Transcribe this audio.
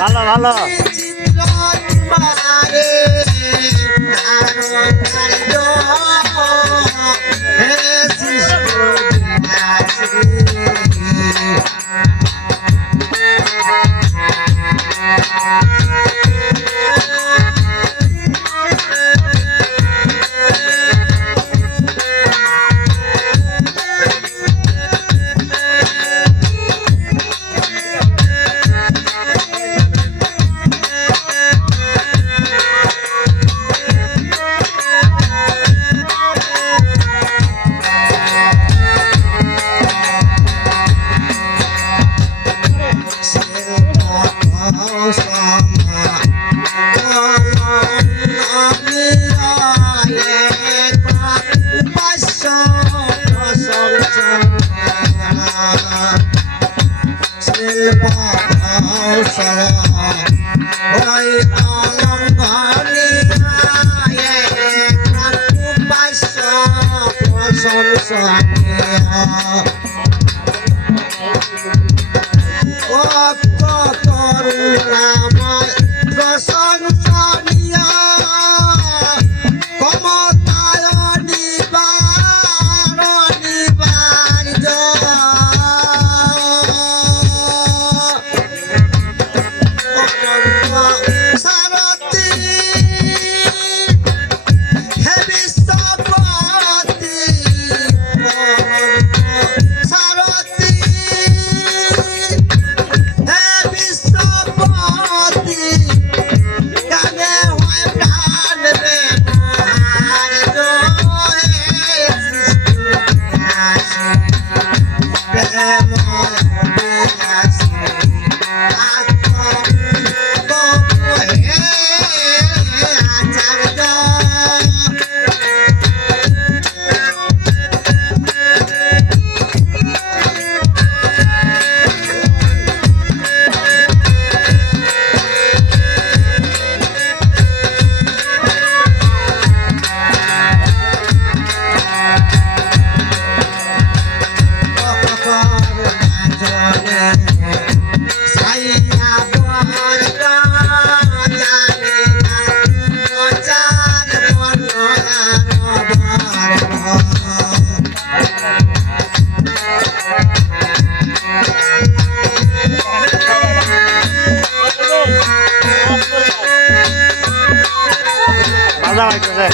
ভালো ভালো। চিত্র তোমারে কত প্রেম বাজা হইতেছে